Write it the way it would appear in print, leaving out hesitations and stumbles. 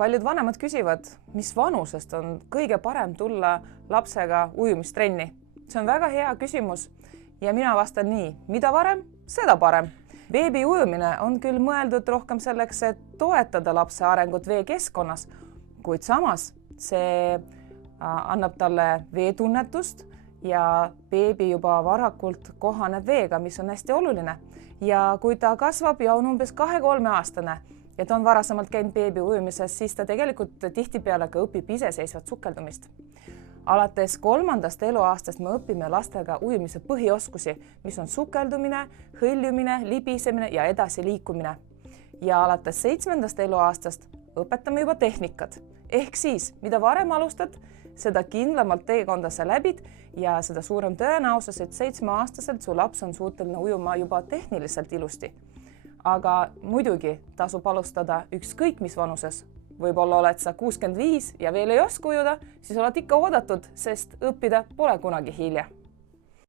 Paljud vanemad küsivad, mis vanusest on kõige parem tulla lapsega ujumistrenni. See on väga hea küsimus ja mina vastan nii, mida varem, seda parem. Beebi ujumine on küll mõeldud rohkem selleks, et toetada lapse arengut veekeskkonnas, kuid samas see annab talle veetunnetust ja beebi juba varakult kohaneb veega, mis on hästi oluline. Ja kui ta kasvab ja on umbes 2-3 aastane ja ta on varasemalt käinud beebi ujumises, siis ta tegelikult tihtipeale ka õpib iseseisvat sukeldumist. Alates 3. eluaastast me õpime lastega ujumise põhioskusi, mis on sukeldumine, hõljumine, libisemine ja edasi liikumine. Ja alates 7. eluaastast õpetame juba tehnikat. Ehk siis, mida varem alustad, seda kindlamalt teekonda sa läbid ja seda suurem tõenäosus, et 7-aastaselt su laps on suuteline ujuma juba tehniliselt ilusti. Aga muidugi tasub alustada ükskõik mis vanuses. Võib-olla oled sa 65 ja veel ei oska ujuda, siis oled ikka oodatud, sest õppida pole kunagi hilja.